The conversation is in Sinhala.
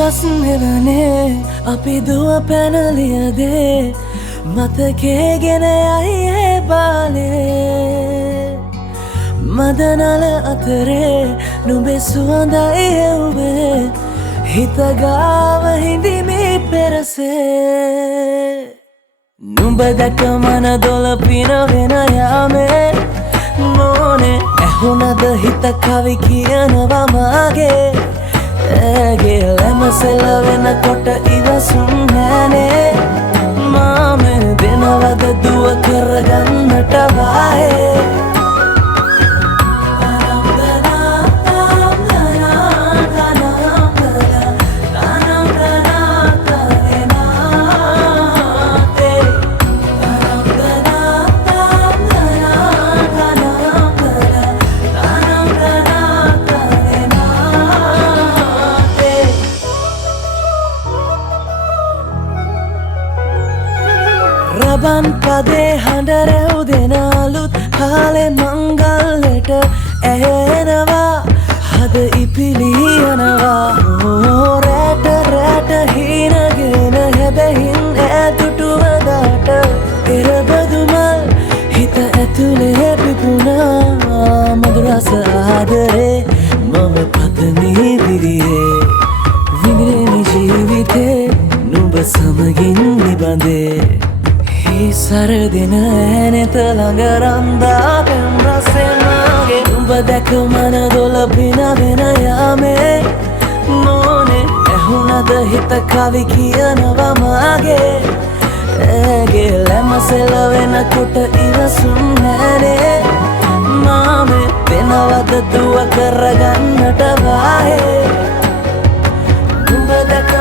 ගස් නෙවනේ අපි දුව පැනලියදේ මතකේ ගෙන යයි ඒ බාලේ මදනල අතරේ නුඹේ සුවඳයි එව්වේ හිතගාව හිඳිමි පෙරසේ නුඹ දැක මන දොළ පිනවෙන යාමේ නෝනේ ඇහුනද හිත කවි කියනවා මාගේ ඇගේ ලැමසෙල වෙනකොට ඉවසුම් නෑනේ මාමේ දෙනවද දුව කරගන්නට වායේ රබන් පදේ හඬ රැව් දෙන අලුත් කාලේ මංගල්ලට ඇහෙනවා හද ඉපිලි යනවා රැට රැට හීනගෙන හැබැහින් ඈදුටුවදාට එරබදුමල් හිත ඇතුලේ පිපුණා මధుරස ආදරේ මම පතමි දිරියේ විඳින ජීවිතේ නුඹ සමගින් නිබඳේ සරදින ඇනෙත ළඟ රන්දා පෙම් රසෙමගේ නුඹ දැක මන දොළ පිනවෙන යාමේ නෝනේ ඇහුනද හිත කවි කියනවා මාගේ ඇගේ ලැමසෙල වෙනකොට ඉවසුම් නෑනේ මාමේ වෙනවද දුව කරගන්නට වායේ නුඹ දැක